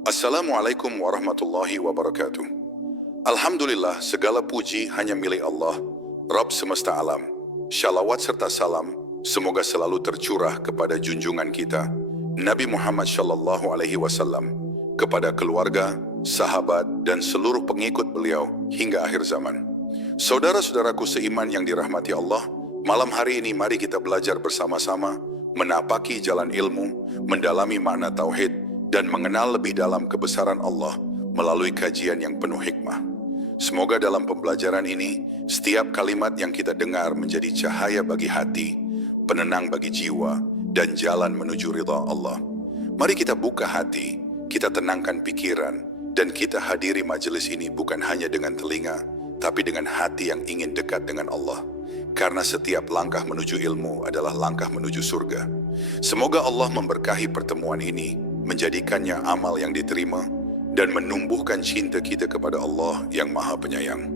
Assalamualaikum warahmatullahi wabarakatuh. Alhamdulillah, segala puji hanya milik Allah, Rabb semesta alam. Shalawat serta salam semoga selalu tercurah kepada junjungan kita, Nabi Muhammad Shallallahu Alaihi Wasallam, kepada keluarga, sahabat, dan seluruh pengikut beliau hingga akhir zaman. Saudara-saudaraku seiman yang dirahmati Allah, malam hari ini mari kita belajar bersama-sama, menapaki jalan ilmu, mendalami makna tauhid, dan mengenal lebih dalam kebesaran Allah melalui kajian yang penuh hikmah. Semoga dalam pembelajaran ini, setiap kalimat yang kita dengar menjadi cahaya bagi hati, penenang bagi jiwa, dan jalan menuju ridha Allah. Mari kita buka hati, kita tenangkan pikiran, dan kita hadiri majelis ini bukan hanya dengan telinga, tapi dengan hati yang ingin dekat dengan Allah. Karena setiap langkah menuju ilmu adalah langkah menuju surga. Semoga Allah memberkahi pertemuan ini, menjadikannya amal yang diterima, dan menumbuhkan cinta kita kepada Allah yang Maha Penyayang.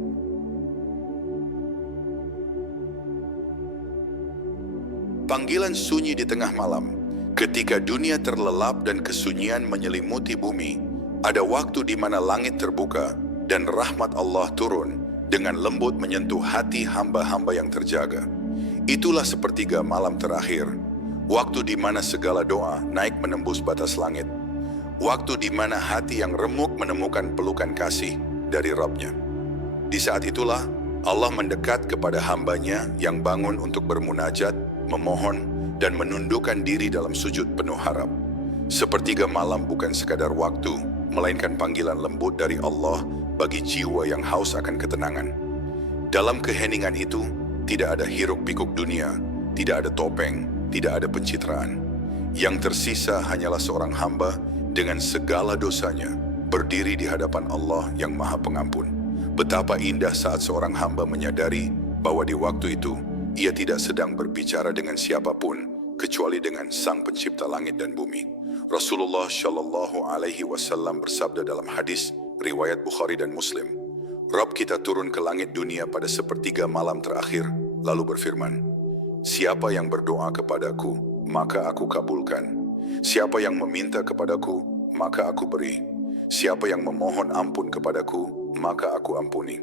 Panggilan sunyi di tengah malam. Ketika dunia terlelap dan kesunyian menyelimuti bumi, ada waktu di mana langit terbuka dan rahmat Allah turun dengan lembut menyentuh hati hamba-hamba yang terjaga. Itulah sepertiga malam terakhir, waktu di mana segala doa naik menembus batas langit. Waktu di mana hati yang remuk menemukan pelukan kasih dari Rabb-Nya. Di saat itulah Allah mendekat kepada hambanya yang bangun untuk bermunajat, memohon, dan menundukkan diri dalam sujud penuh harap. Sepertiga malam bukan sekadar waktu, melainkan panggilan lembut dari Allah bagi jiwa yang haus akan ketenangan. Dalam keheningan itu, tidak ada hiruk-pikuk dunia, tidak ada topeng, tidak ada pencitraan. Yang tersisa hanyalah seorang hamba dengan segala dosanya, berdiri di hadapan Allah yang Maha Pengampun. Betapa indah saat seorang hamba menyadari bahwa di waktu itu, ia tidak sedang berbicara dengan siapapun, kecuali dengan Sang Pencipta langit dan bumi. Rasulullah Shallallahu Alaihi Wasallam bersabda dalam hadis riwayat Bukhari dan Muslim, Rabb kita turun ke langit dunia pada sepertiga malam terakhir, lalu berfirman, siapa yang berdoa kepadaku, maka aku kabulkan. Siapa yang meminta kepadaku, maka aku beri. Siapa yang memohon ampun kepadaku, maka aku ampuni.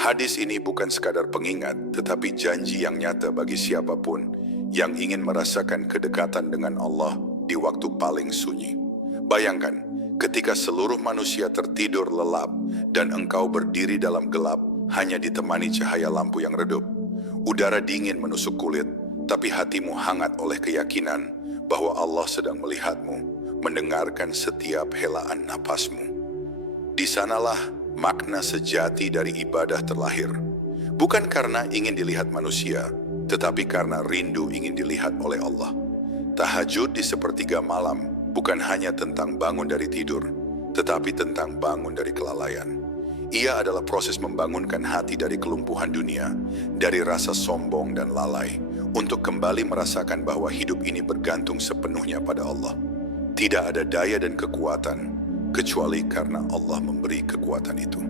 Hadis ini bukan sekadar pengingat, tetapi janji yang nyata bagi siapapun yang ingin merasakan kedekatan dengan Allah di waktu paling sunyi. Bayangkan, ketika seluruh manusia tertidur lelap dan engkau berdiri dalam gelap hanya ditemani cahaya lampu yang redup. Udara dingin menusuk kulit, tapi hatimu hangat oleh keyakinan bahwa Allah sedang melihatmu, mendengarkan setiap helaan napasmu. Di sanalah makna sejati dari ibadah terlahir. Bukan karena ingin dilihat manusia, tetapi karena rindu ingin dilihat oleh Allah. Tahajud di sepertiga malam bukan hanya tentang bangun dari tidur, tetapi tentang bangun dari kelalaian. Ia adalah proses membangunkan hati dari kelumpuhan dunia, dari rasa sombong dan lalai, untuk kembali merasakan bahwa hidup ini bergantung sepenuhnya pada Allah. Tidak ada daya dan kekuatan, kecuali karena Allah memberi kekuatan itu.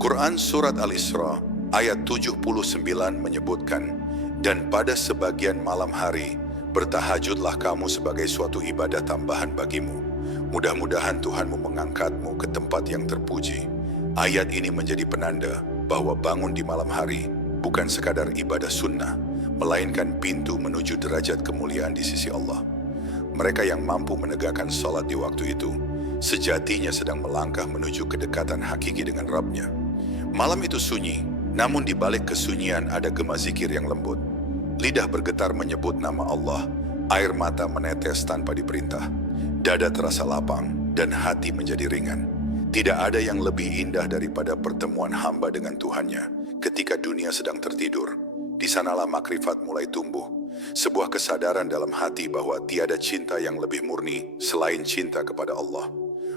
Quran Surat Al-Isra ayat 79 menyebutkan, dan pada sebagian malam hari, bertahajudlah kamu sebagai suatu ibadah tambahan bagimu. Mudah-mudahan Tuhanmu mengangkatmu ke tempat yang terpuji. Ayat ini menjadi penanda bahwa bangun di malam hari bukan sekadar ibadah sunnah, melainkan pintu menuju derajat kemuliaan di sisi Allah. Mereka yang mampu menegakkan salat di waktu itu, sejatinya sedang melangkah menuju kedekatan hakiki dengan Rabb-Nya. Malam itu sunyi, namun di balik kesunyian ada gema zikir yang lembut. Lidah bergetar menyebut nama Allah, air mata menetes tanpa diperintah. Dada terasa lapang dan hati menjadi ringan. Tidak ada yang lebih indah daripada pertemuan hamba dengan Tuhannya ketika dunia sedang tertidur. Di sanalah makrifat mulai tumbuh, sebuah kesadaran dalam hati bahwa tiada cinta yang lebih murni selain cinta kepada Allah.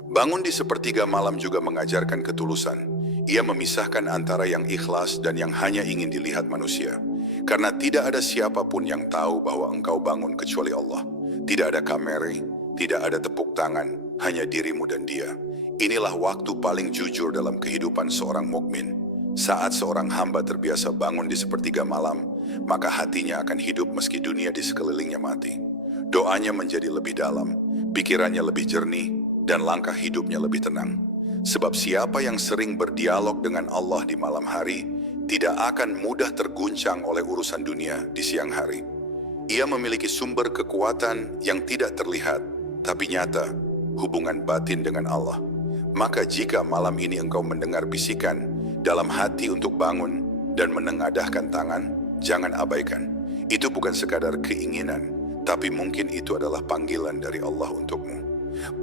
Bangun di sepertiga malam juga mengajarkan ketulusan. Ia memisahkan antara yang ikhlas dan yang hanya ingin dilihat manusia. Karena tidak ada siapapun yang tahu bahwa engkau bangun kecuali Allah. Tidak ada kamera, tidak ada tepuk tangan, hanya dirimu dan Dia. Inilah waktu paling jujur dalam kehidupan seorang mukmin. Saat seorang hamba terbiasa bangun di sepertiga malam, maka hatinya akan hidup meski dunia di sekelilingnya mati. Doanya menjadi lebih dalam, pikirannya lebih jernih, dan langkah hidupnya lebih tenang. Sebab siapa yang sering berdialog dengan Allah di malam hari tidak akan mudah terguncang oleh urusan dunia di siang hari. Ia memiliki sumber kekuatan yang tidak terlihat, tapi nyata, hubungan batin dengan Allah. Maka jika malam ini engkau mendengar bisikan dalam hati untuk bangun dan menengadahkan tangan, jangan abaikan. Itu bukan sekadar keinginan, tapi mungkin itu adalah panggilan dari Allah untukmu.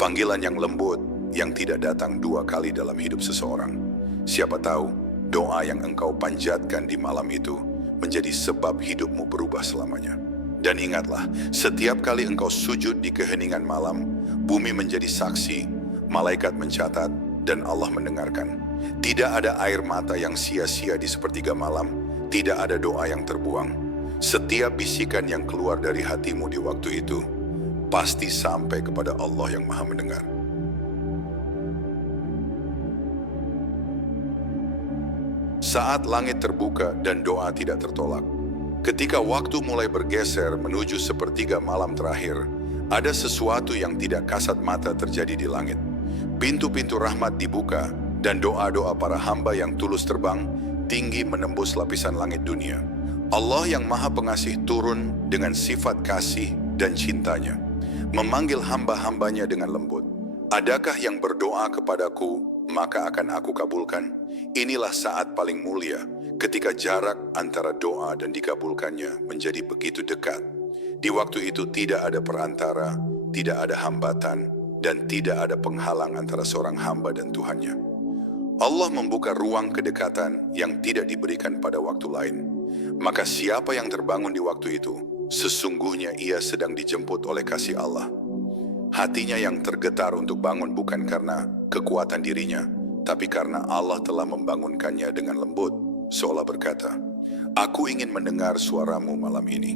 Panggilan yang lembut, yang tidak datang 2 kali dalam hidup seseorang. Siapa tahu, doa yang engkau panjatkan di malam itu menjadi sebab hidupmu berubah selamanya. Dan ingatlah, setiap kali engkau sujud di keheningan malam, bumi menjadi saksi, malaikat mencatat, dan Allah mendengarkan. Tidak ada air mata yang sia-sia di sepertiga malam, tidak ada doa yang terbuang. Setiap bisikan yang keluar dari hatimu di waktu itu, pasti sampai kepada Allah yang Maha Mendengar. Saat langit terbuka dan doa tidak tertolak. Ketika waktu mulai bergeser menuju sepertiga malam terakhir, ada sesuatu yang tidak kasat mata terjadi di langit. Pintu-pintu rahmat dibuka dan doa-doa para hamba yang tulus terbang tinggi menembus lapisan langit dunia. Allah yang Maha Pengasih turun dengan sifat kasih dan cintanya, memanggil hamba-hambanya dengan lembut. Adakah yang berdoa kepadaku, maka akan aku kabulkan? Inilah saat paling mulia, ketika jarak antara doa dan dikabulkannya menjadi begitu dekat. Di waktu itu tidak ada perantara, tidak ada hambatan, dan tidak ada penghalang antara seorang hamba dan Tuhannya. Allah membuka ruang kedekatan yang tidak diberikan pada waktu lain. Maka siapa yang terbangun di waktu itu, sesungguhnya ia sedang dijemput oleh kasih Allah. Hatinya yang tergetar untuk bangun bukan karena kekuatan dirinya, tapi karena Allah telah membangunkannya dengan lembut, seolah berkata, "Aku ingin mendengar suaramu malam ini."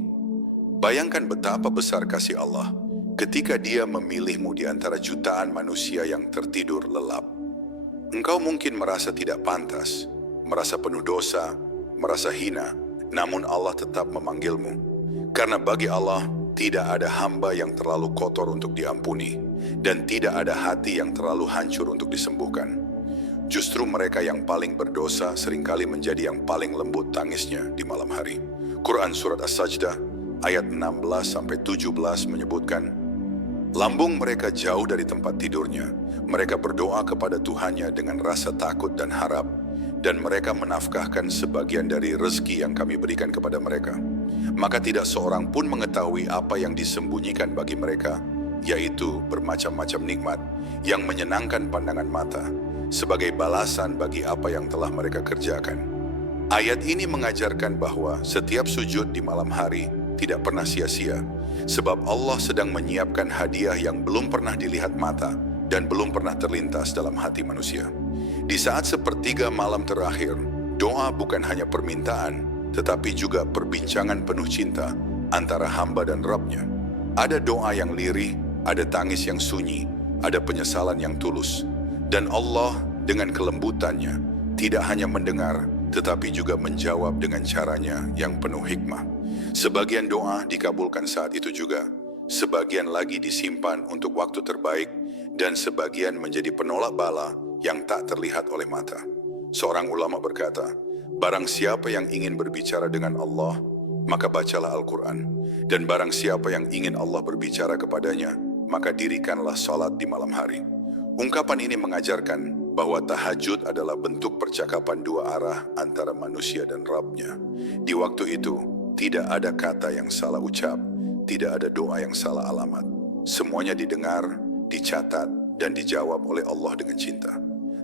Bayangkan betapa besar kasih Allah ketika Dia memilihmu di antara jutaan manusia yang tertidur lelap. Engkau mungkin merasa tidak pantas, merasa penuh dosa, merasa hina, namun Allah tetap memanggilmu. Karena bagi Allah, tidak ada hamba yang terlalu kotor untuk diampuni, dan tidak ada hati yang terlalu hancur untuk disembuhkan. Justru mereka yang paling berdosa seringkali menjadi yang paling lembut tangisnya di malam hari. Quran Surat As-Sajdah ayat 16-17 menyebutkan, lambung mereka jauh dari tempat tidurnya, mereka berdoa kepada Tuhannya dengan rasa takut dan harap, dan mereka menafkahkan sebagian dari rezeki yang kami berikan kepada mereka. Maka tidak seorang pun mengetahui apa yang disembunyikan bagi mereka, yaitu bermacam-macam nikmat yang menyenangkan pandangan mata, sebagai balasan bagi apa yang telah mereka kerjakan. Ayat ini mengajarkan bahwa setiap sujud di malam hari tidak pernah sia-sia, sebab Allah sedang menyiapkan hadiah yang belum pernah dilihat mata dan belum pernah terlintas dalam hati manusia. Di saat sepertiga malam terakhir, doa bukan hanya permintaan, tetapi juga perbincangan penuh cinta antara hamba dan Rabb-Nya. Ada doa yang lirih, ada tangis yang sunyi, ada penyesalan yang tulus. Dan Allah dengan kelembutannya tidak hanya mendengar, tetapi juga menjawab dengan caranya yang penuh hikmah. Sebagian doa dikabulkan saat itu juga, sebagian lagi disimpan untuk waktu terbaik, dan sebagian menjadi penolak bala yang tak terlihat oleh mata. Seorang ulama berkata, barang siapa yang ingin berbicara dengan Allah, maka bacalah Al-Quran. Dan barang siapa yang ingin Allah berbicara kepadanya, maka dirikanlah salat di malam hari. Ungkapan ini mengajarkan bahwa tahajud adalah bentuk percakapan dua arah antara manusia dan Rabb-Nya. Di waktu itu, tidak ada kata yang salah ucap, tidak ada doa yang salah alamat. Semuanya didengar, dicatat, dan dijawab oleh Allah dengan cinta.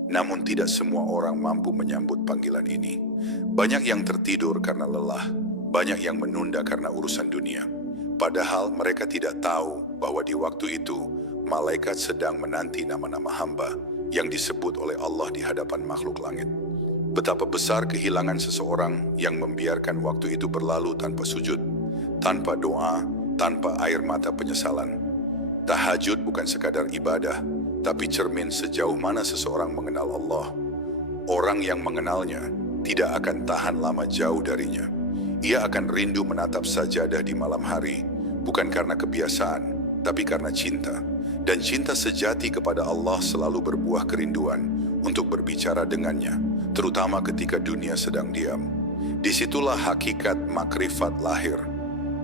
Namun tidak semua orang mampu menyambut panggilan ini. Banyak yang tertidur karena lelah, banyak yang menunda karena urusan dunia. Padahal mereka tidak tahu bahwa di waktu itu, malaikat sedang menanti nama-nama hamba yang disebut oleh Allah di hadapan makhluk langit. Betapa besar kehilangan seseorang yang membiarkan waktu itu berlalu tanpa sujud, tanpa doa, tanpa air mata penyesalan. Tahajud bukan sekadar ibadah, tapi cermin sejauh mana seseorang mengenal Allah. Orang yang mengenalnya tidak akan tahan lama jauh darinya. Ia akan rindu menatap sajadah di malam hari, bukan karena kebiasaan, tapi karena cinta. Dan cinta sejati kepada Allah selalu berbuah kerinduan untuk berbicara dengannya, terutama ketika dunia sedang diam. Disitulah hakikat makrifat lahir,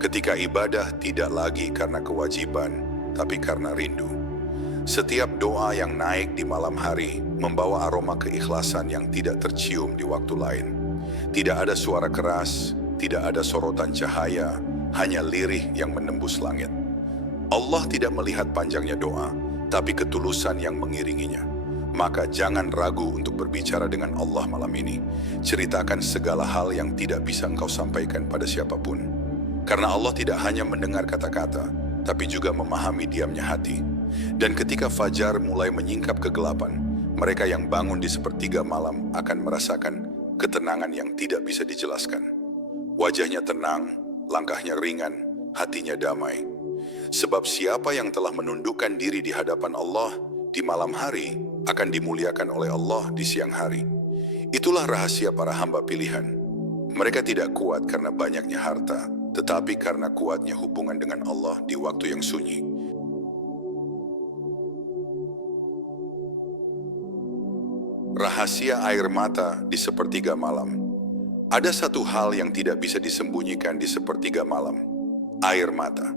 ketika ibadah tidak lagi karena kewajiban, tapi karena rindu. Setiap doa yang naik di malam hari membawa aroma keikhlasan yang tidak tercium di waktu lain. Tidak ada suara keras, tidak ada sorotan cahaya, hanya lirih yang menembus langit. Allah tidak melihat panjangnya doa, tapi ketulusan yang mengiringinya. Maka jangan ragu untuk berbicara dengan Allah malam ini. Ceritakan segala hal yang tidak bisa engkau sampaikan pada siapapun. Karena Allah tidak hanya mendengar kata-kata, tapi juga memahami diamnya hati. Dan ketika fajar mulai menyingkap kegelapan, mereka yang bangun di sepertiga malam akan merasakan ketenangan yang tidak bisa dijelaskan. Wajahnya tenang, langkahnya ringan, hatinya damai. Sebab siapa yang telah menundukkan diri di hadapan Allah di malam hari akan dimuliakan oleh Allah di siang hari. Itulah rahasia para hamba pilihan. Mereka tidak kuat karena banyaknya harta, tetapi karena kuatnya hubungan dengan Allah di waktu yang sunyi. Rahasia air mata di sepertiga malam. Ada satu hal yang tidak bisa disembunyikan di sepertiga malam. Air mata.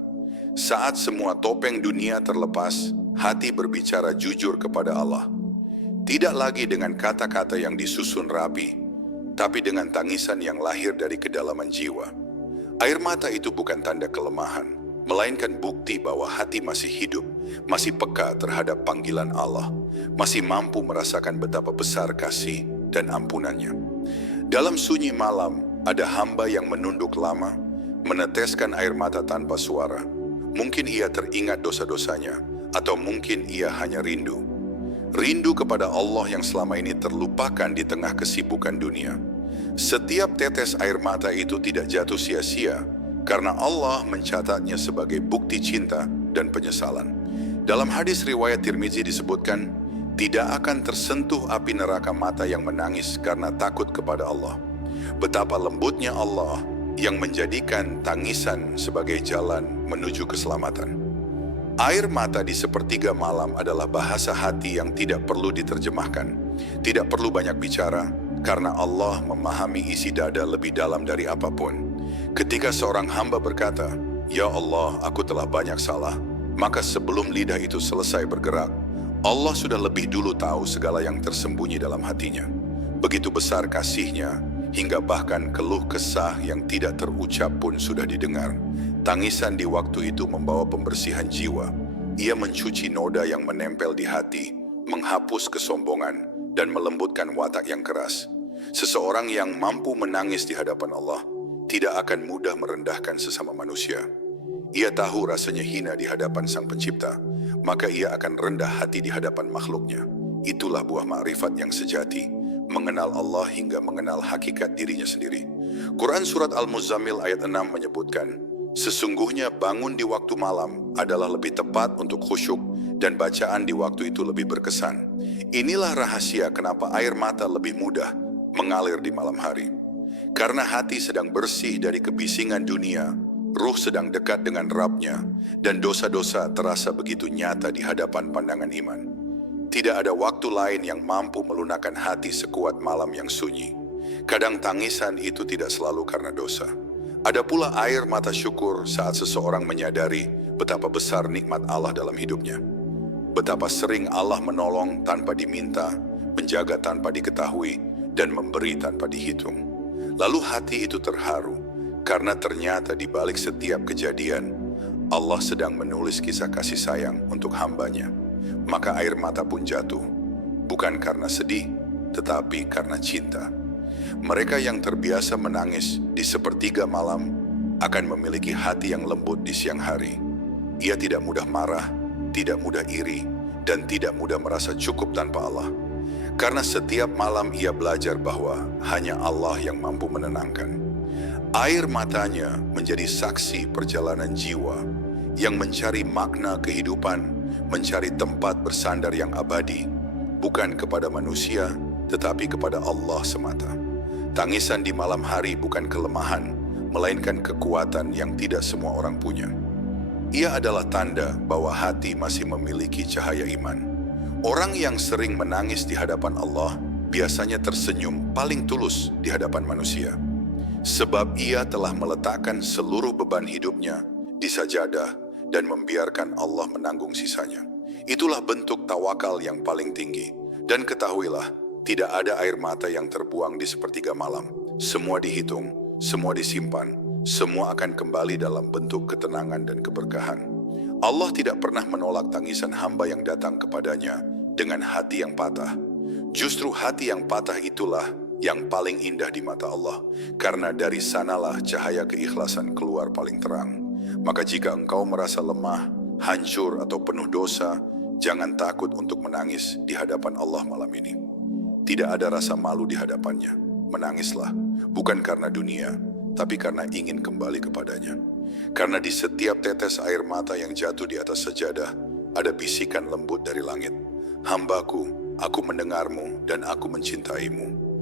Saat semua topeng dunia terlepas, hati berbicara jujur kepada Allah. Tidak lagi dengan kata-kata yang disusun rapi, tapi dengan tangisan yang lahir dari kedalaman jiwa. Air mata itu bukan tanda kelemahan, melainkan bukti bahwa hati masih hidup, masih peka terhadap panggilan Allah, masih mampu merasakan betapa besar kasih dan ampunannya. Dalam sunyi malam, ada hamba yang menunduk lama, meneteskan air mata tanpa suara. Mungkin ia teringat dosa-dosanya, atau mungkin ia hanya rindu. Rindu kepada Allah yang selama ini terlupakan di tengah kesibukan dunia. Setiap tetes air mata itu tidak jatuh sia-sia, karena Allah mencatatnya sebagai bukti cinta dan penyesalan. Dalam hadis riwayat Tirmizi disebutkan, tidak akan tersentuh api neraka mata yang menangis karena takut kepada Allah. Betapa lembutnya Allah yang menjadikan tangisan sebagai jalan menuju keselamatan. Air mata di sepertiga malam adalah bahasa hati yang tidak perlu diterjemahkan, tidak perlu banyak bicara, karena Allah memahami isi dada lebih dalam dari apapun. Ketika seorang hamba berkata, "Ya Allah, aku telah banyak salah," maka sebelum lidah itu selesai bergerak, Allah sudah lebih dulu tahu segala yang tersembunyi dalam hatinya. Begitu besar kasih-Nya, hingga bahkan keluh kesah yang tidak terucap pun sudah didengar. Tangisan di waktu itu membawa pembersihan jiwa. Ia mencuci noda yang menempel di hati, menghapus kesombongan, dan melembutkan watak yang keras. Seseorang yang mampu menangis di hadapan Allah tidak akan mudah merendahkan sesama manusia. Ia tahu rasanya hina di hadapan Sang Pencipta, maka ia akan rendah hati di hadapan makhluknya. Itulah buah ma'rifat yang sejati, mengenal Allah hingga mengenal hakikat dirinya sendiri. Quran Surat Al-Muzammil ayat 6 menyebutkan, sesungguhnya bangun di waktu malam adalah lebih tepat untuk khusyuk dan bacaan di waktu itu lebih berkesan. Inilah rahasia kenapa air mata lebih mudah mengalir di malam hari. Karena hati sedang bersih dari kebisingan dunia, ruh sedang dekat dengan Rabb-Nya, dan dosa-dosa terasa begitu nyata di hadapan pandangan iman. Tidak ada waktu lain yang mampu melunakkan hati sekuat malam yang sunyi. Kadang tangisan itu tidak selalu karena dosa. Ada pula air mata syukur saat seseorang menyadari betapa besar nikmat Allah dalam hidupnya. Betapa sering Allah menolong tanpa diminta, menjaga tanpa diketahui, dan memberi tanpa dihitung. Lalu hati itu terharu, karena ternyata di balik setiap kejadian, Allah sedang menulis kisah kasih sayang untuk hambanya. Maka air mata pun jatuh, bukan karena sedih, tetapi karena cinta. Mereka yang terbiasa menangis di sepertiga malam akan memiliki hati yang lembut di siang hari. Ia tidak mudah marah, tidak mudah iri, dan tidak mudah merasa cukup tanpa Allah. Karena setiap malam ia belajar bahwa hanya Allah yang mampu menenangkan. Air matanya menjadi saksi perjalanan jiwa yang mencari makna kehidupan, mencari tempat bersandar yang abadi, bukan kepada manusia, tetapi kepada Allah semata. Tangisan di malam hari bukan kelemahan, melainkan kekuatan yang tidak semua orang punya. Ia adalah tanda bahwa hati masih memiliki cahaya iman. Orang yang sering menangis di hadapan Allah biasanya tersenyum paling tulus di hadapan manusia. Sebab ia telah meletakkan seluruh beban hidupnya di sajadah dan membiarkan Allah menanggung sisanya. Itulah bentuk tawakal yang paling tinggi. Dan ketahuilah, tidak ada air mata yang terbuang di sepertiga malam. Semua dihitung, semua disimpan, semua akan kembali dalam bentuk ketenangan dan keberkahan. Allah tidak pernah menolak tangisan hamba yang datang kepadanya dengan hati yang patah. Justru hati yang patah itulah yang paling indah di mata Allah, karena dari sanalah cahaya keikhlasan keluar paling terang. Maka jika engkau merasa lemah, hancur atau penuh dosa, jangan takut untuk menangis di hadapan Allah malam ini. Tidak ada rasa malu di hadapannya. Menangislah, bukan karena dunia, tapi karena ingin kembali kepadanya. Karena di setiap tetes air mata yang jatuh di atas sajadah, ada bisikan lembut dari langit. Hambaku, aku mendengarmu dan aku mencintaimu.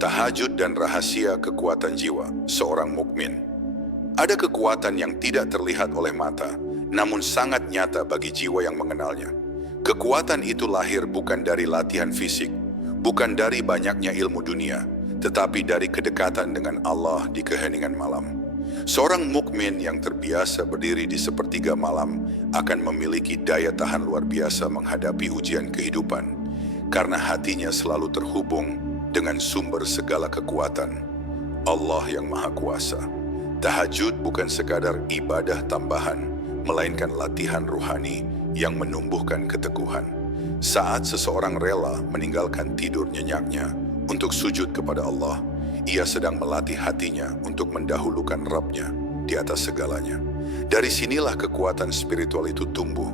Tahajud dan rahasia kekuatan jiwa seorang mukmin. Ada kekuatan yang tidak terlihat oleh mata, namun sangat nyata bagi jiwa yang mengenalnya. Kekuatan itu lahir bukan dari latihan fisik, bukan dari banyaknya ilmu dunia, tetapi dari kedekatan dengan Allah di keheningan malam. Seorang mukmin yang terbiasa berdiri di sepertiga malam akan memiliki daya tahan luar biasa menghadapi ujian kehidupan, karena hatinya selalu terhubung dengan sumber segala kekuatan, Allah yang Maha Kuasa. Tahajud bukan sekadar ibadah tambahan, melainkan latihan ruhani yang menumbuhkan keteguhan. Saat seseorang rela meninggalkan tidur nyenyaknya untuk sujud kepada Allah, ia sedang melatih hatinya untuk mendahulukan Rabb-nya di atas segalanya. Dari sinilah kekuatan spiritual itu tumbuh,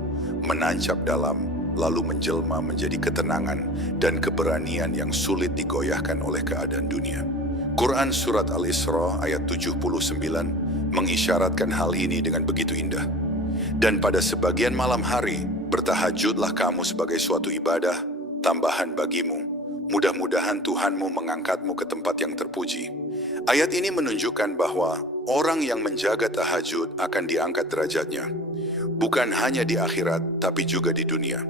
menancap dalam, lalu menjelma menjadi ketenangan dan keberanian yang sulit digoyahkan oleh keadaan dunia. Quran Surat Al-Isra ayat 79 mengisyaratkan hal ini dengan begitu indah. Dan pada sebagian malam hari, bertahajudlah kamu sebagai suatu ibadah, tambahan bagimu. Mudah-mudahan Tuhanmu mengangkatmu ke tempat yang terpuji. Ayat ini menunjukkan bahwa orang yang menjaga tahajud akan diangkat derajatnya. Bukan hanya di akhirat, tapi juga di dunia.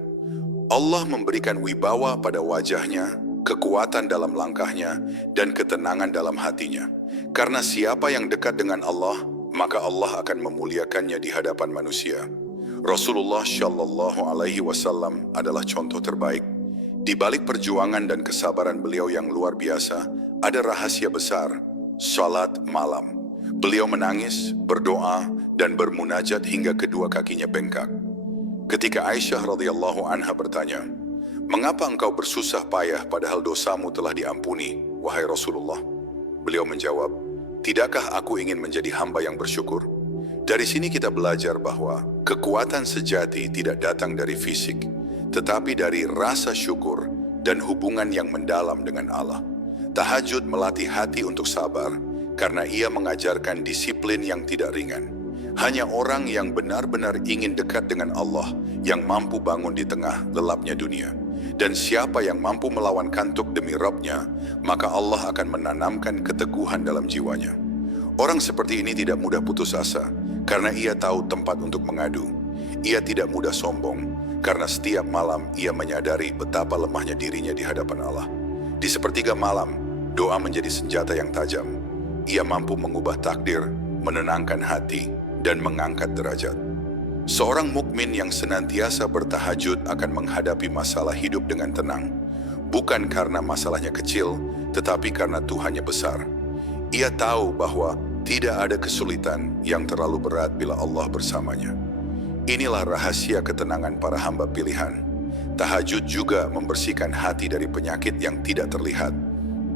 Allah memberikan wibawa pada wajahnya, kekuatan dalam langkahnya, dan ketenangan dalam hatinya. Karena siapa yang dekat dengan Allah, maka Allah akan memuliakannya di hadapan manusia. Rasulullah Shallallahu Alaihi Wasallam adalah contoh terbaik. Di balik perjuangan dan kesabaran beliau yang luar biasa, ada rahasia besar, salat malam. Beliau menangis, berdoa, dan bermunajat hingga kedua kakinya bengkak. Ketika Aisyah radhiyallahu anha bertanya, "Mengapa engkau bersusah payah padahal dosamu telah diampuni, wahai Rasulullah?" Beliau menjawab, "Tidakkah aku ingin menjadi hamba yang bersyukur?" Dari sini kita belajar bahwa kekuatan sejati tidak datang dari fisik, tetapi dari rasa syukur dan hubungan yang mendalam dengan Allah. Tahajud melatih hati untuk sabar, karena ia mengajarkan disiplin yang tidak ringan. Hanya orang yang benar-benar ingin dekat dengan Allah yang mampu bangun di tengah gelapnya dunia. Dan siapa yang mampu melawan kantuk demi Rabb-nya, maka Allah akan menanamkan keteguhan dalam jiwanya. Orang seperti ini tidak mudah putus asa, karena ia tahu tempat untuk mengadu. Ia tidak mudah sombong, karena setiap malam ia menyadari betapa lemahnya dirinya di hadapan Allah. Di sepertiga malam, doa menjadi senjata yang tajam. Ia mampu mengubah takdir, menenangkan hati, dan mengangkat derajat. Seorang mukmin yang senantiasa bertahajud akan menghadapi masalah hidup dengan tenang. Bukan karena masalahnya kecil, tetapi karena Tuhannya besar. Ia tahu bahwa tidak ada kesulitan yang terlalu berat bila Allah bersamanya. Inilah rahasia ketenangan para hamba pilihan. Tahajud juga membersihkan hati dari penyakit yang tidak terlihat,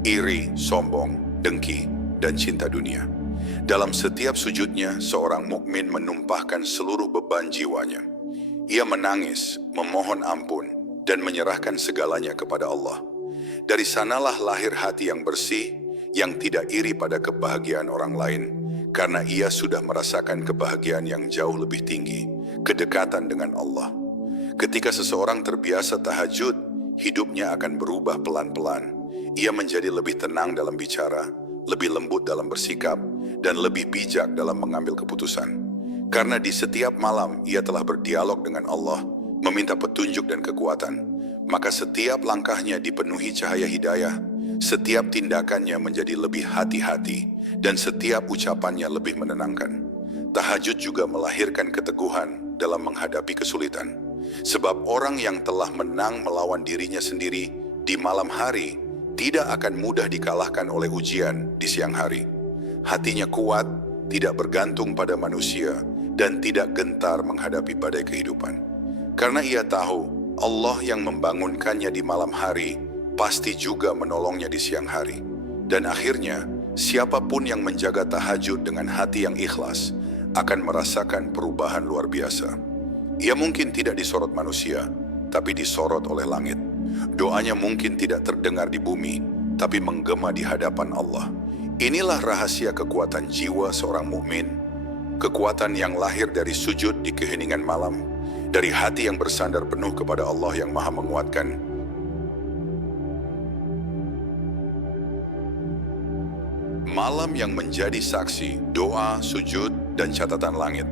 iri, sombong, dengki, dan cinta dunia. Dalam setiap sujudnya, seorang mukmin menumpahkan seluruh beban jiwanya. Ia menangis, memohon ampun, dan menyerahkan segalanya kepada Allah. Dari sanalah lahir hati yang bersih, yang tidak iri pada kebahagiaan orang lain, karena ia sudah merasakan kebahagiaan yang jauh lebih tinggi, kedekatan dengan Allah. Ketika seseorang terbiasa tahajud, hidupnya akan berubah pelan-pelan. Ia menjadi lebih tenang dalam bicara, lebih lembut dalam bersikap, dan lebih bijak dalam mengambil keputusan. Karena di setiap malam ia telah berdialog dengan Allah, meminta petunjuk dan kekuatan. Maka setiap langkahnya dipenuhi cahaya hidayah, setiap tindakannya menjadi lebih hati-hati, dan setiap ucapannya lebih menenangkan. Tahajud juga melahirkan keteguhan dalam menghadapi kesulitan. Sebab orang yang telah menang melawan dirinya sendiri di malam hari tidak akan mudah dikalahkan oleh ujian di siang hari. Hatinya kuat, tidak bergantung pada manusia, dan tidak gentar menghadapi badai kehidupan. Karena ia tahu Allah yang membangunkannya di malam hari pasti juga menolongnya di siang hari. Dan akhirnya, siapapun yang menjaga tahajud dengan hati yang ikhlas akan merasakan perubahan luar biasa. Ia mungkin tidak disorot manusia, tapi disorot oleh langit. Doanya mungkin tidak terdengar di bumi, tapi menggema di hadapan Allah. Inilah rahasia kekuatan jiwa seorang mukmin, kekuatan yang lahir dari sujud di keheningan malam, dari hati yang bersandar penuh kepada Allah yang Maha Menguatkan. Malam yang menjadi saksi, doa, sujud, dan catatan langit.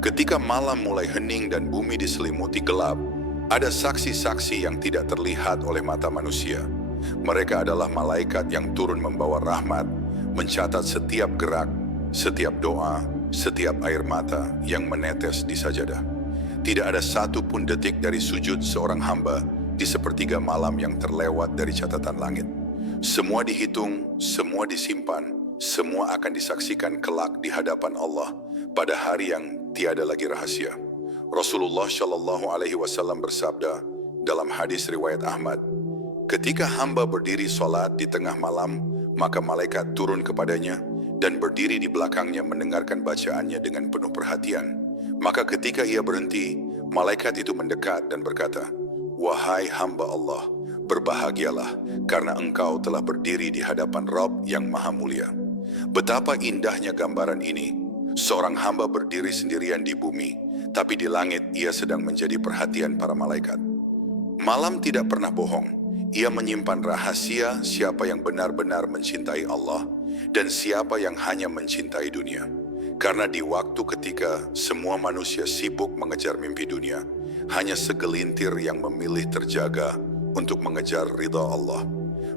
Ketika malam mulai hening dan bumi diselimuti gelap, ada saksi-saksi yang tidak terlihat oleh mata manusia. Mereka adalah malaikat yang turun membawa rahmat, mencatat setiap gerak, setiap doa, setiap air mata yang menetes di sajadah. Tidak ada satu pun detik dari sujud seorang hamba di sepertiga malam yang terlewat dari catatan langit. Semua dihitung, semua disimpan, semua akan disaksikan kelak di hadapan Allah pada hari yang tiada lagi rahasia. Rasulullah Shallallahu Alaihi Wasallam bersabda dalam hadis riwayat Ahmad, ketika hamba berdiri sholat di tengah malam, maka malaikat turun kepadanya dan berdiri di belakangnya mendengarkan bacaannya dengan penuh perhatian. Maka ketika ia berhenti, malaikat itu mendekat dan berkata, "Wahai hamba Allah, berbahagialah karena engkau telah berdiri di hadapan Rabb yang Maha Mulia." Betapa indahnya gambaran ini. Seorang hamba berdiri sendirian di bumi, tapi di langit ia sedang menjadi perhatian para malaikat. Malam tidak pernah bohong. Ia menyimpan rahasia siapa yang benar-benar mencintai Allah dan siapa yang hanya mencintai dunia. Karena di waktu ketika semua manusia sibuk mengejar mimpi dunia, hanya segelintir yang memilih terjaga untuk mengejar ridha Allah.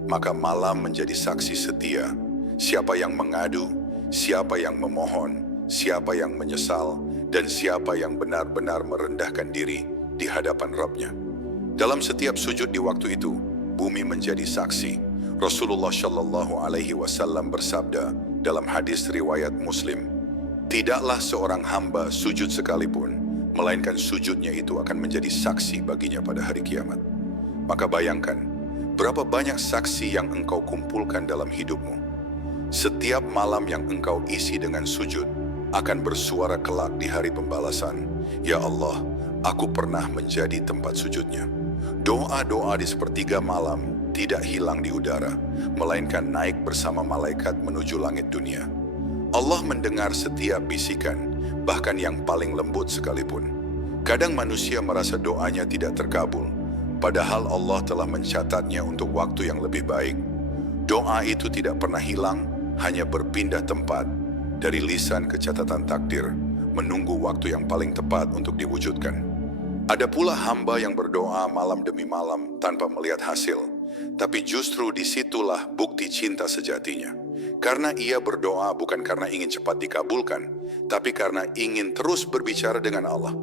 Maka malam menjadi saksi setia. Siapa yang mengadu, siapa yang memohon, siapa yang menyesal, dan siapa yang benar-benar merendahkan diri di hadapan Rabb-Nya. Dalam setiap sujud di waktu itu, bumi menjadi saksi. Rasulullah Shallallahu Alaihi Wasallam bersabda dalam hadis riwayat Muslim, tidaklah seorang hamba sujud sekalipun, melainkan sujudnya itu akan menjadi saksi baginya pada hari kiamat. Maka bayangkan, berapa banyak saksi yang engkau kumpulkan dalam hidupmu. Setiap malam yang engkau isi dengan sujud akan bersuara kelak di hari pembalasan. Ya Allah, aku pernah menjadi tempat sujudnya. Doa-doa di sepertiga malam tidak hilang di udara, melainkan naik bersama malaikat menuju langit dunia. Allah mendengar setiap bisikan, bahkan yang paling lembut sekalipun. Kadang manusia merasa doanya tidak terkabul, padahal Allah telah mencatatnya untuk waktu yang lebih baik. Doa itu tidak pernah hilang, hanya berpindah tempat dari lisan ke catatan takdir, menunggu waktu yang paling tepat untuk diwujudkan. Ada pula hamba yang berdoa malam demi malam tanpa melihat hasil, tapi justru disitulah bukti cinta sejatinya. Karena ia berdoa bukan karena ingin cepat dikabulkan, tapi karena ingin terus berbicara dengan Allah.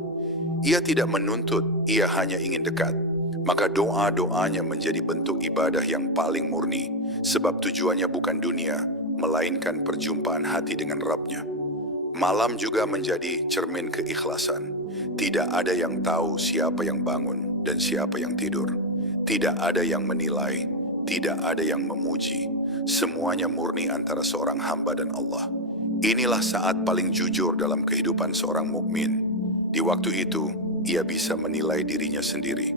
Ia tidak menuntut, ia hanya ingin dekat. Maka doa-doanya menjadi bentuk ibadah yang paling murni, sebab tujuannya bukan dunia, melainkan perjumpaan hati dengan Rabb-Nya. Malam juga menjadi cermin keikhlasan. Tidak ada yang tahu siapa yang bangun dan siapa yang tidur. Tidak ada yang menilai, tidak ada yang memuji. Semuanya murni antara seorang hamba dan Allah. Inilah saat paling jujur dalam kehidupan seorang mukmin. Di waktu itu, ia bisa menilai dirinya sendiri.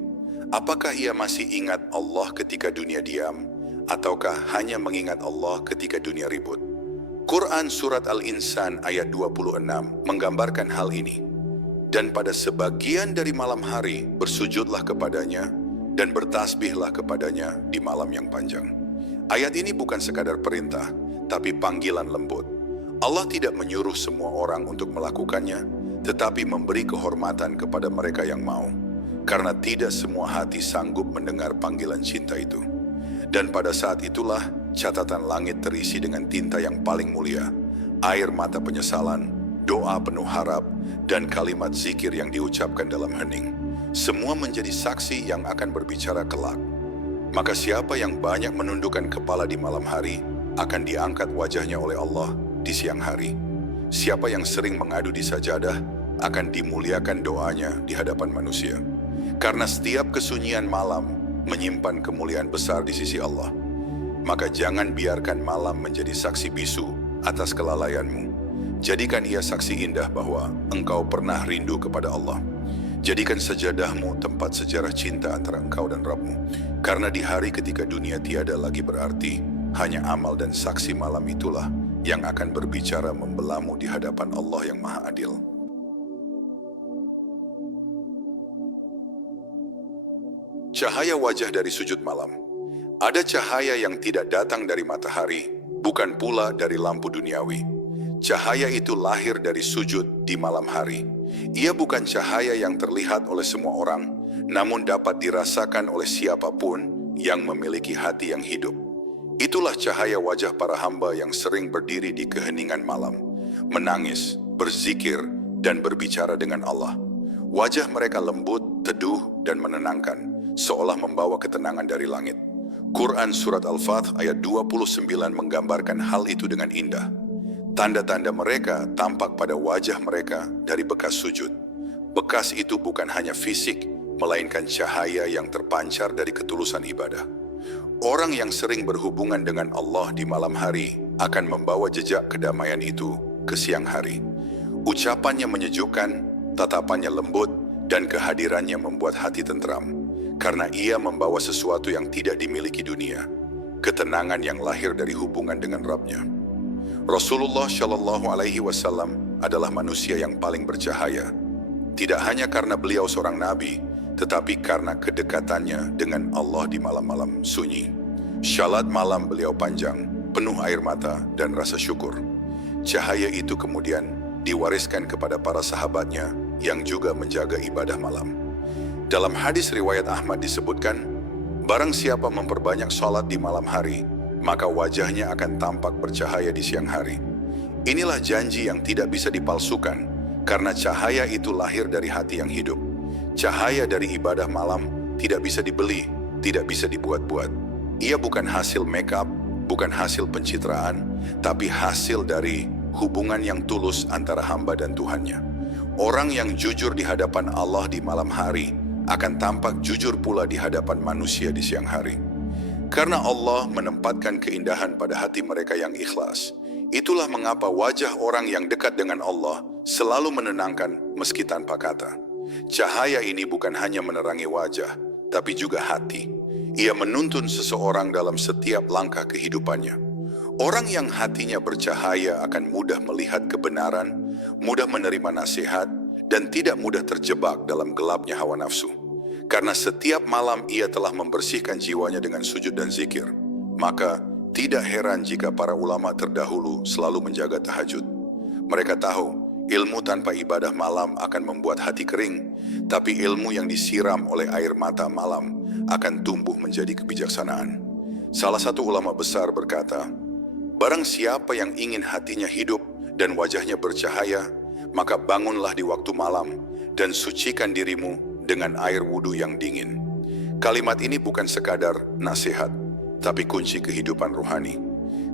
Apakah ia masih ingat Allah ketika dunia diam, ataukah hanya mengingat Allah ketika dunia ribut? Quran Surat Al-Insan ayat 26 menggambarkan hal ini. Dan pada sebagian dari malam hari bersujudlah kepadanya dan bertasbihlah kepadanya di malam yang panjang. Ayat ini bukan sekadar perintah, tapi panggilan lembut. Allah tidak menyuruh semua orang untuk melakukannya, tetapi memberi kehormatan kepada mereka yang mau. Karena tidak semua hati sanggup mendengar panggilan cinta itu. Dan pada saat itulah catatan langit terisi dengan tinta yang paling mulia, air mata penyesalan, doa penuh harap, dan kalimat zikir yang diucapkan dalam hening. Semua menjadi saksi yang akan berbicara kelak. Maka siapa yang banyak menundukkan kepala di malam hari, akan diangkat wajahnya oleh Allah di siang hari. Siapa yang sering mengadu di sajadah, akan dimuliakan doanya di hadapan manusia. Karena setiap kesunyian malam menyimpan kemuliaan besar di sisi Allah. Maka jangan biarkan malam menjadi saksi bisu atas kelalaianmu. Jadikan ia saksi indah bahwa engkau pernah rindu kepada Allah. Jadikan sajadahmu tempat sejarah cinta antara engkau dan Rabbmu. Karena di hari ketika dunia tiada lagi berarti, hanya amal dan saksi malam itulah yang akan berbicara membelamu di hadapan Allah yang Maha Adil. Cahaya wajah dari sujud malam. Ada cahaya yang tidak datang dari matahari, bukan pula dari lampu duniawi. Cahaya itu lahir dari sujud di malam hari. Ia bukan cahaya yang terlihat oleh semua orang, namun dapat dirasakan oleh siapapun yang memiliki hati yang hidup. Itulah cahaya wajah para hamba yang sering berdiri di keheningan malam, menangis, berzikir, dan berbicara dengan Allah. Wajah mereka lembut, teduh, dan menenangkan, seolah membawa ketenangan dari langit. Quran Surat Al-Fath ayat 29 menggambarkan hal itu dengan indah. Tanda-tanda mereka tampak pada wajah mereka dari bekas sujud. Bekas itu bukan hanya fisik, melainkan cahaya yang terpancar dari ketulusan ibadah. Orang yang sering berhubungan dengan Allah di malam hari akan membawa jejak kedamaian itu ke siang hari. Ucapannya menyejukkan, tatapannya lembut, dan kehadirannya membuat hati tentram. Karena ia membawa sesuatu yang tidak dimiliki dunia, ketenangan yang lahir dari hubungan dengan Rabb-Nya. Rasulullah Shallallahu Alaihi Wasallam adalah manusia yang paling bercahaya, tidak hanya karena beliau seorang nabi, tetapi karena kedekatannya dengan Allah di malam-malam sunyi. Syalat malam beliau panjang, penuh air mata dan rasa syukur. Cahaya itu kemudian diwariskan kepada para sahabatnya yang juga menjaga ibadah malam. Dalam hadis riwayat Ahmad disebutkan, barang siapa memperbanyak sholat di malam hari, maka wajahnya akan tampak bercahaya di siang hari. Inilah janji yang tidak bisa dipalsukan, karena cahaya itu lahir dari hati yang hidup. Cahaya dari ibadah malam tidak bisa dibeli, tidak bisa dibuat-buat. Ia bukan hasil make-up, bukan hasil pencitraan, tapi hasil dari hubungan yang tulus antara hamba dan Tuhannya. Orang yang jujur di hadapan Allah di malam hari akan tampak jujur pula di hadapan manusia di siang hari. Karena Allah menempatkan keindahan pada hati mereka yang ikhlas. Itulah mengapa wajah orang yang dekat dengan Allah selalu menenangkan meski tanpa kata. Cahaya ini bukan hanya menerangi wajah, tapi juga hati. Ia menuntun seseorang dalam setiap langkah kehidupannya. Orang yang hatinya bercahaya akan mudah melihat kebenaran, mudah menerima nasihat, dan tidak mudah terjebak dalam gelapnya hawa nafsu. Karena setiap malam ia telah membersihkan jiwanya dengan sujud dan zikir. Maka tidak heran jika para ulama terdahulu selalu menjaga tahajud. Mereka tahu ilmu tanpa ibadah malam akan membuat hati kering, tapi ilmu yang disiram oleh air mata malam akan tumbuh menjadi kebijaksanaan. Salah satu ulama besar berkata, barang siapa yang ingin hatinya hidup dan wajahnya bercahaya, maka bangunlah di waktu malam dan sucikan dirimu dengan air wudhu yang dingin. Kalimat ini bukan sekadar nasihat, tapi kunci kehidupan ruhani.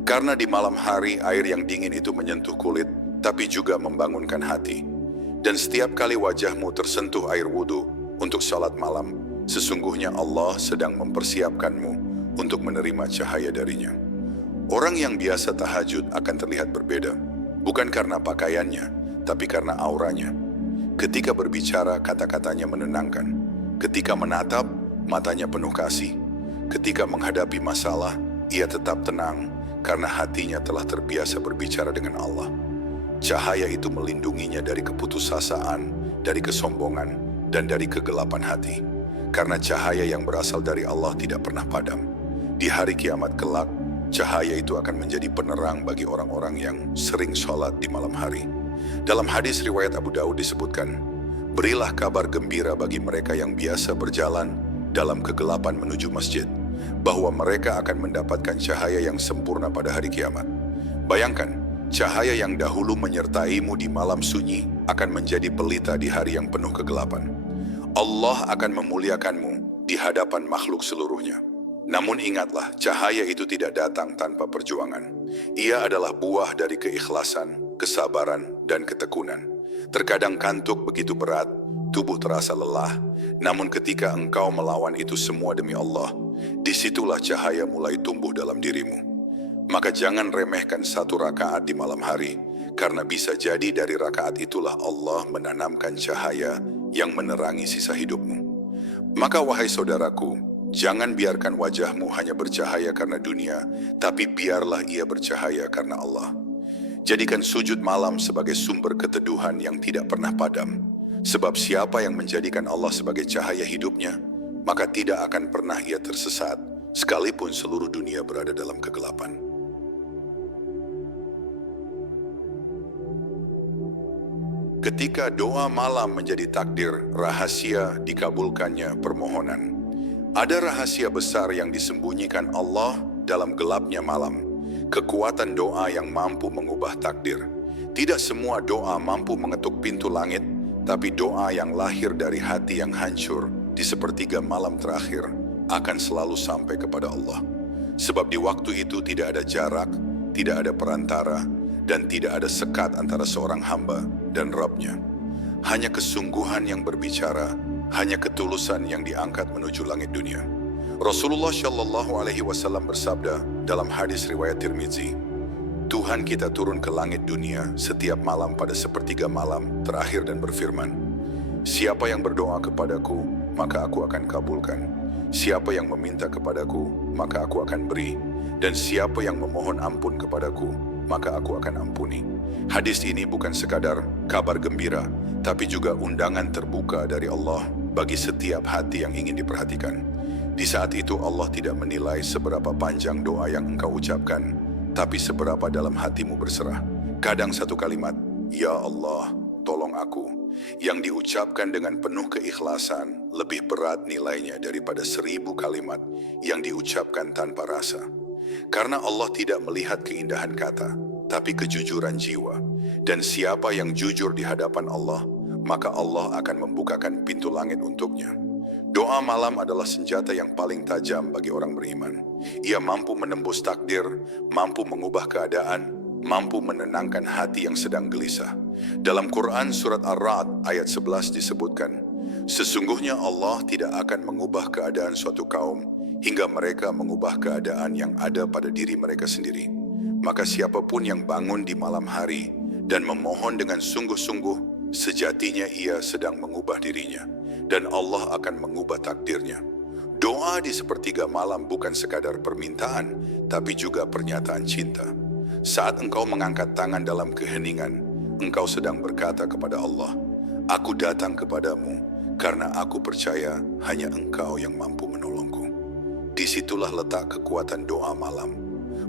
Karena di malam hari air yang dingin itu menyentuh kulit, tapi juga membangunkan hati. Dan setiap kali wajahmu tersentuh air wudhu untuk salat malam, sesungguhnya Allah sedang mempersiapkanmu untuk menerima cahaya darinya. Orang yang biasa tahajud akan terlihat berbeda, bukan karena pakaiannya, tapi karena auranya. Ketika berbicara, kata-katanya menenangkan. Ketika menatap, matanya penuh kasih. Ketika menghadapi masalah, ia tetap tenang karena hatinya telah terbiasa berbicara dengan Allah. Cahaya itu melindunginya dari keputusasaan, dari kesombongan, dan dari kegelapan hati. Karena cahaya yang berasal dari Allah tidak pernah padam. Di hari kiamat kelak, Cahaya itu akan menjadi penerang bagi orang-orang yang sering sholat di malam hari. Dalam hadis riwayat Abu Daud disebutkan, berilah kabar gembira bagi mereka yang biasa berjalan dalam kegelapan menuju masjid, bahwa mereka akan mendapatkan cahaya yang sempurna pada hari kiamat. Bayangkan, cahaya yang dahulu menyertaimu di malam sunyi akan menjadi pelita di hari yang penuh kegelapan. Allah akan memuliakanmu di hadapan makhluk seluruhnya. Namun ingatlah, cahaya itu tidak datang tanpa perjuangan. Ia adalah buah dari keikhlasan, kesabaran, dan ketekunan. Terkadang kantuk begitu berat, tubuh terasa lelah, namun ketika engkau melawan itu semua demi Allah, disitulah cahaya mulai tumbuh dalam dirimu. Maka jangan remehkan satu rakaat di malam hari, karena bisa jadi dari rakaat itulah Allah menanamkan cahaya yang menerangi sisa hidupmu. Maka wahai saudaraku, jangan biarkan wajahmu hanya bercahaya karena dunia, tapi biarlah ia bercahaya karena Allah. Jadikan sujud malam sebagai sumber keteduhan yang tidak pernah padam. Sebab siapa yang menjadikan Allah sebagai cahaya hidupnya, maka tidak akan pernah ia tersesat, sekalipun seluruh dunia berada dalam kegelapan. Ketika doa malam menjadi takdir, rahasia dikabulkannya permohonan. Ada rahasia besar yang disembunyikan Allah dalam gelapnya malam. Kekuatan doa yang mampu mengubah takdir. Tidak semua doa mampu mengetuk pintu langit, tapi doa yang lahir dari hati yang hancur di sepertiga malam terakhir akan selalu sampai kepada Allah. Sebab di waktu itu tidak ada jarak, tidak ada perantara, dan tidak ada sekat antara seorang hamba dan Rabb-Nya. Hanya kesungguhan yang berbicara, hanya ketulusan yang diangkat menuju langit dunia. Rasulullah Shallallahu Alaihi Wasallam bersabda dalam hadis riwayat Tirmizi, Tuhan kita turun ke langit dunia setiap malam pada sepertiga malam terakhir dan berfirman, siapa yang berdoa kepadaku, maka aku akan kabulkan. Siapa yang meminta kepadaku, maka aku akan beri. Dan siapa yang memohon ampun kepadaku, maka aku akan ampuni. Hadis ini bukan sekadar kabar gembira, tapi juga undangan terbuka dari Allah bagi setiap hati yang ingin diperhatikan. Di saat itu Allah tidak menilai seberapa panjang doa yang engkau ucapkan, tapi seberapa dalam hatimu berserah. Kadang satu kalimat, Ya Allah, tolong aku, yang diucapkan dengan penuh keikhlasan lebih berat nilainya daripada 1000 kalimat yang diucapkan tanpa rasa. Karena Allah tidak melihat keindahan kata, tapi kejujuran jiwa. Dan siapa yang jujur di hadapan Allah, maka Allah akan membukakan pintu langit untuknya. Doa malam adalah senjata yang paling tajam bagi orang beriman. Ia mampu menembus takdir, mampu mengubah keadaan, mampu menenangkan hati yang sedang gelisah. Dalam Quran surat Ar-Ra'd ayat 11 disebutkan, sesungguhnya Allah tidak akan mengubah keadaan suatu kaum hingga mereka mengubah keadaan yang ada pada diri mereka sendiri. Maka siapapun yang bangun di malam hari dan memohon dengan sungguh-sungguh, sejatinya ia sedang mengubah dirinya, dan Allah akan mengubah takdirnya. Doa di sepertiga malam bukan sekadar permintaan, tapi juga pernyataan cinta. Saat engkau mengangkat tangan dalam keheningan, engkau sedang berkata kepada Allah, aku datang kepadamu karena aku percaya hanya engkau yang mampu menolongku. Disitulah letak kekuatan doa malam,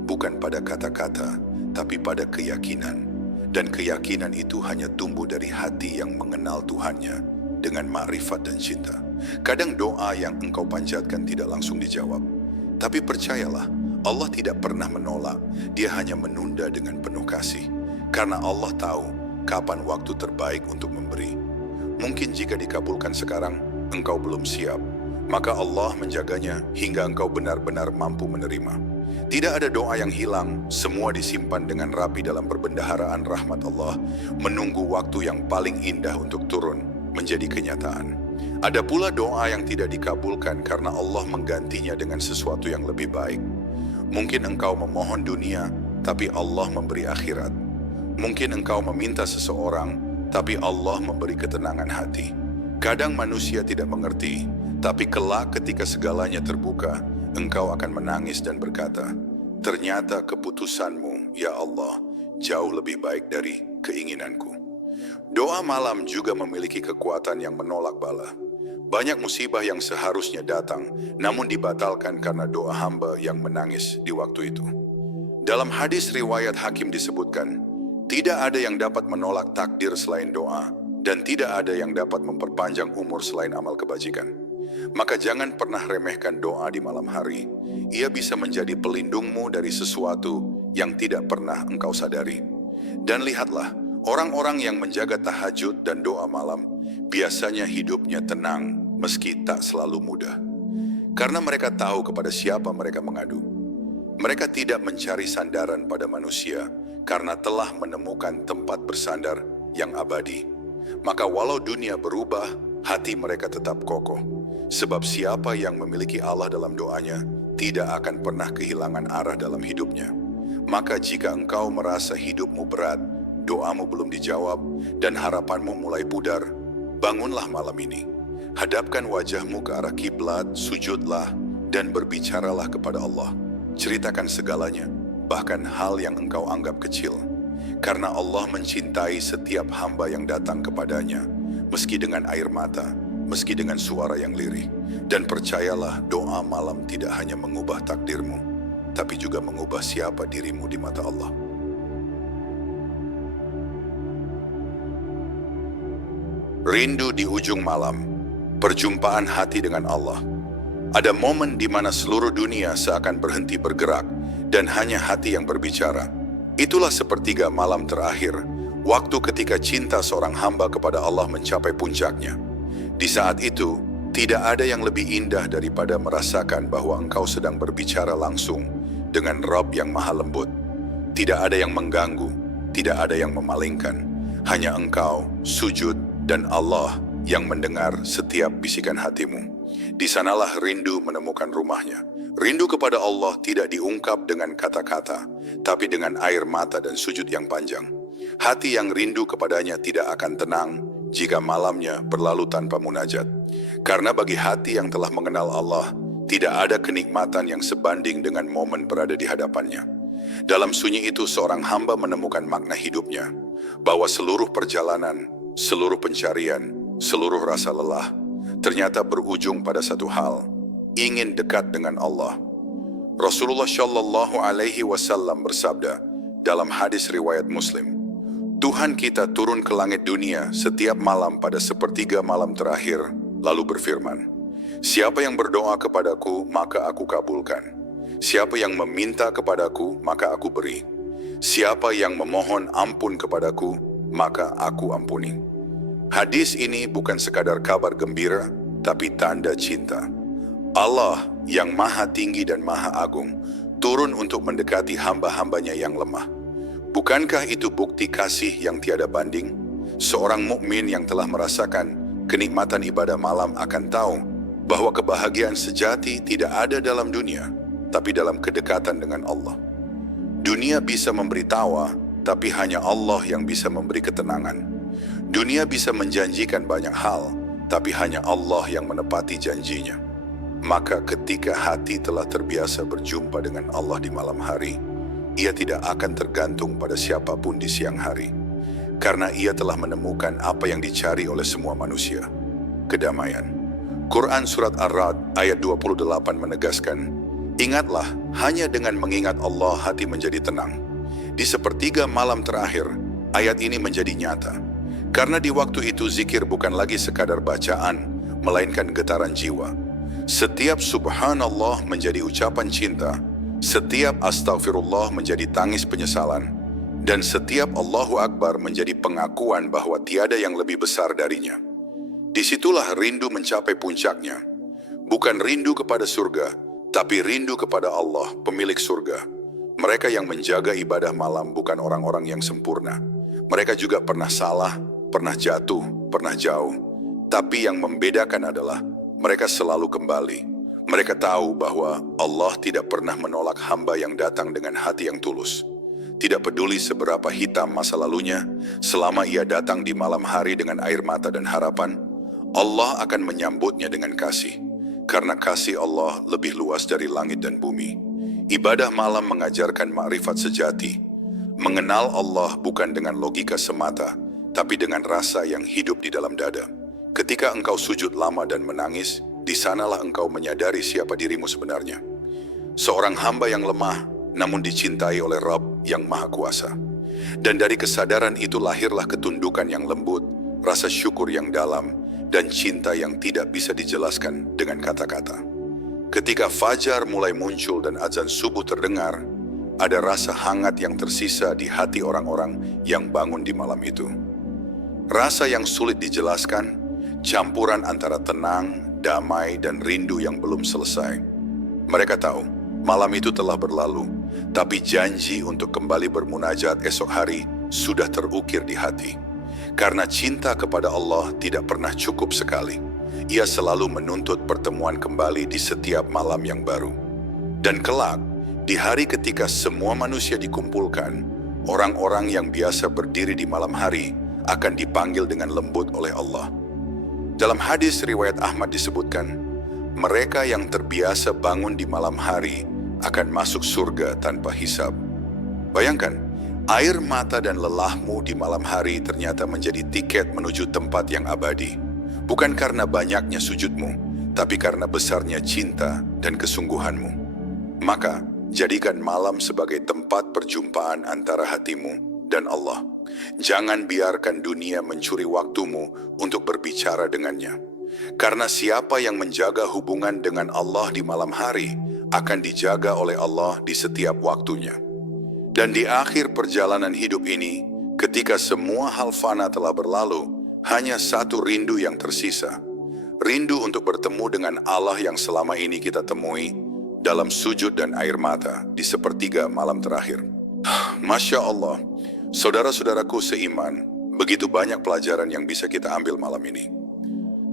bukan pada kata-kata, tapi pada keyakinan. Dan keyakinan itu hanya tumbuh dari hati yang mengenal Tuhannya dengan makrifat dan cinta. Kadang doa yang engkau panjatkan tidak langsung dijawab, tapi percayalah, Allah tidak pernah menolak, Dia hanya menunda dengan penuh kasih. Karena Allah tahu kapan waktu terbaik untuk memberi. Mungkin jika dikabulkan sekarang, engkau belum siap, maka Allah menjaganya hingga engkau benar-benar mampu menerima. Tidak ada doa yang hilang, semua disimpan dengan rapi dalam perbendaharaan rahmat Allah, menunggu waktu yang paling indah untuk turun menjadi kenyataan. Ada pula doa yang tidak dikabulkan karena Allah menggantinya dengan sesuatu yang lebih baik. Mungkin engkau memohon dunia, tapi Allah memberi akhirat. Mungkin engkau meminta seseorang, tapi Allah memberi ketenangan hati. Kadang manusia tidak mengerti, tapi kelak ketika segalanya terbuka, engkau akan menangis dan berkata, ternyata keputusanmu, ya Allah, jauh lebih baik dari keinginanku. Doa malam juga memiliki kekuatan yang menolak bala. Banyak musibah yang seharusnya datang, namun dibatalkan karena doa hamba yang menangis di waktu itu. Dalam hadis riwayat Hakim disebutkan, tidak ada yang dapat menolak takdir selain doa, dan tidak ada yang dapat memperpanjang umur selain amal kebajikan. Maka jangan pernah remehkan doa di malam hari. Ia bisa menjadi pelindungmu dari sesuatu yang tidak pernah engkau sadari. Dan lihatlah, orang-orang yang menjaga tahajud dan doa malam, biasanya hidupnya tenang meski tak selalu mudah. Karena mereka tahu kepada siapa mereka mengadu. Mereka tidak mencari sandaran pada manusia karena telah menemukan tempat bersandar yang abadi. Maka walau dunia berubah, hati mereka tetap kokoh. Sebab siapa yang memiliki Allah dalam doanya tidak akan pernah kehilangan arah dalam hidupnya. Maka jika engkau merasa hidupmu berat, doamu belum dijawab, dan harapanmu mulai pudar, bangunlah malam ini. Hadapkan wajahmu ke arah kiblat, sujudlah, dan berbicaralah kepada Allah. Ceritakan segalanya, bahkan hal yang engkau anggap kecil. Karena Allah mencintai setiap hamba yang datang kepadanya, meski dengan air mata, meski dengan suara yang lirih. Dan percayalah, doa malam tidak hanya mengubah takdirmu, tapi juga mengubah siapa dirimu di mata Allah. Rindu di ujung malam, perjumpaan hati dengan Allah. Ada momen di mana seluruh dunia seakan berhenti bergerak dan hanya hati yang berbicara. Itulah sepertiga malam terakhir, waktu ketika cinta seorang hamba kepada Allah mencapai puncaknya. Di saat itu, tidak ada yang lebih indah daripada merasakan bahwa engkau sedang berbicara langsung dengan Rabb yang maha lembut. Tidak ada yang mengganggu, tidak ada yang memalingkan. Hanya engkau, sujud, dan Allah yang mendengar setiap bisikan hatimu. Di sanalah rindu menemukan rumahnya. Rindu kepada Allah tidak diungkap dengan kata-kata, tapi dengan air mata dan sujud yang panjang. Hati yang rindu kepadanya tidak akan tenang jika malamnya berlalu tanpa munajat. Karena bagi hati yang telah mengenal Allah, tidak ada kenikmatan yang sebanding dengan momen berada di hadapannya. Dalam sunyi itu seorang hamba menemukan makna hidupnya, bahwa seluruh perjalanan, seluruh pencarian, seluruh rasa lelah, ternyata berujung pada satu hal, ingin dekat dengan Allah. Rasulullah Shallallahu Alaihi Wasallam bersabda dalam hadis riwayat Muslim, Tuhan kita turun ke langit dunia setiap malam pada sepertiga malam terakhir, lalu berfirman, siapa yang berdoa kepadaku, maka aku kabulkan. Siapa yang meminta kepadaku, maka aku beri. Siapa yang memohon ampun kepadaku, maka aku ampuni. Hadis ini bukan sekadar kabar gembira, tapi tanda cinta. Allah yang maha tinggi dan maha agung turun untuk mendekati hamba-hambanya yang lemah. Bukankah itu bukti kasih yang tiada banding? Seorang mukmin yang telah merasakan kenikmatan ibadah malam akan tahu bahwa kebahagiaan sejati tidak ada dalam dunia, tapi dalam kedekatan dengan Allah. Dunia bisa memberi tawa, tapi hanya Allah yang bisa memberi ketenangan. Dunia bisa menjanjikan banyak hal, tapi hanya Allah yang menepati janjinya. Maka ketika hati telah terbiasa berjumpa dengan Allah di malam hari, ia tidak akan tergantung pada siapapun di siang hari. Karena ia telah menemukan apa yang dicari oleh semua manusia, kedamaian. Quran Surat Ar-Ra'd ayat 28 menegaskan, ingatlah, hanya dengan mengingat Allah hati menjadi tenang. Di sepertiga malam terakhir, ayat ini menjadi nyata. Karena di waktu itu zikir bukan lagi sekadar bacaan, melainkan getaran jiwa. Setiap subhanallah menjadi ucapan cinta, setiap astagfirullah menjadi tangis penyesalan, dan setiap Allahu Akbar menjadi pengakuan bahwa tiada yang lebih besar darinya. Disitulah rindu mencapai puncaknya. Bukan rindu kepada surga, tapi rindu kepada Allah, pemilik surga. Mereka yang menjaga ibadah malam bukan orang-orang yang sempurna. Mereka juga pernah salah, pernah jatuh, pernah jauh. Tapi yang membedakan adalah mereka selalu kembali. Mereka tahu bahwa Allah tidak pernah menolak hamba yang datang dengan hati yang tulus. Tidak peduli seberapa hitam masa lalunya, selama ia datang di malam hari dengan air mata dan harapan, Allah akan menyambutnya dengan kasih. Karena kasih Allah lebih luas dari langit dan bumi. Ibadah malam mengajarkan makrifat sejati. Mengenal Allah bukan dengan logika semata, tapi dengan rasa yang hidup di dalam dada. Ketika engkau sujud lama dan menangis, di sanalah engkau menyadari siapa dirimu sebenarnya. Seorang hamba yang lemah, namun dicintai oleh Rabb yang Maha Kuasa. Dan dari kesadaran itu lahirlah ketundukan yang lembut, rasa syukur yang dalam, dan cinta yang tidak bisa dijelaskan dengan kata-kata. Ketika fajar mulai muncul dan azan subuh terdengar, ada rasa hangat yang tersisa di hati orang-orang yang bangun di malam itu. Rasa yang sulit dijelaskan, campuran antara tenang, damai, dan rindu yang belum selesai. Mereka tahu, malam itu telah berlalu, tapi janji untuk kembali bermunajat esok hari sudah terukir di hati. Karena cinta kepada Allah tidak pernah cukup sekali. Ia selalu menuntut pertemuan kembali di setiap malam yang baru. Dan kelak, di hari ketika semua manusia dikumpulkan, orang-orang yang biasa berdiri di malam hari akan dipanggil dengan lembut oleh Allah. Dalam hadis riwayat Ahmad disebutkan, mereka yang terbiasa bangun di malam hari akan masuk surga tanpa hisab. Bayangkan, air mata dan lelahmu di malam hari ternyata menjadi tiket menuju tempat yang abadi. Bukan karena banyaknya sujudmu, tapi karena besarnya cinta dan kesungguhanmu. Maka, jadikan malam sebagai tempat perjumpaan antara hatimu dan Allah. Jangan biarkan dunia mencuri waktumu untuk berbicara dengannya. Karena siapa yang menjaga hubungan dengan Allah di malam hari, akan dijaga oleh Allah di setiap waktunya. Dan di akhir perjalanan hidup ini, ketika semua hal fana telah berlalu, hanya satu rindu yang tersisa. Rindu untuk bertemu dengan Allah yang selama ini kita temui dalam sujud dan air mata di sepertiga malam terakhir. Masya Allah, saudara-saudaraku seiman, begitu banyak pelajaran yang bisa kita ambil malam ini.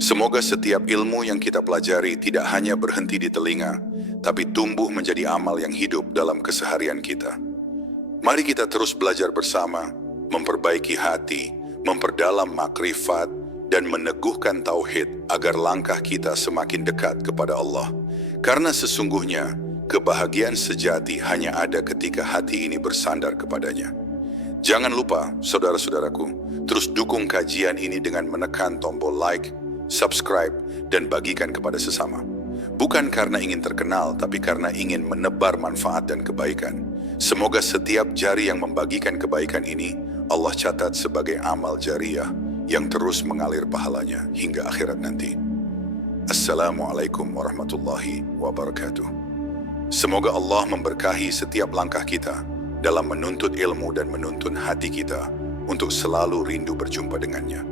Semoga setiap ilmu yang kita pelajari tidak hanya berhenti di telinga, tapi tumbuh menjadi amal yang hidup dalam keseharian kita. Mari kita terus belajar bersama, memperbaiki hati, memperdalam makrifat, dan meneguhkan tauhid agar langkah kita semakin dekat kepada Allah. Karena sesungguhnya, kebahagiaan sejati hanya ada ketika hati ini bersandar kepadanya. Jangan lupa, saudara-saudaraku, terus dukung kajian ini dengan menekan tombol like, subscribe, dan bagikan kepada sesama. Bukan karena ingin terkenal, tapi karena ingin menebar manfaat dan kebaikan. Semoga setiap jari yang membagikan kebaikan ini, Allah catat sebagai amal jariyah yang terus mengalir pahalanya hingga akhirat nanti. Assalamualaikum warahmatullahi wabarakatuh. Semoga Allah memberkahi setiap langkah kita dalam menuntut ilmu dan menuntun hati kita untuk selalu rindu berjumpa dengannya.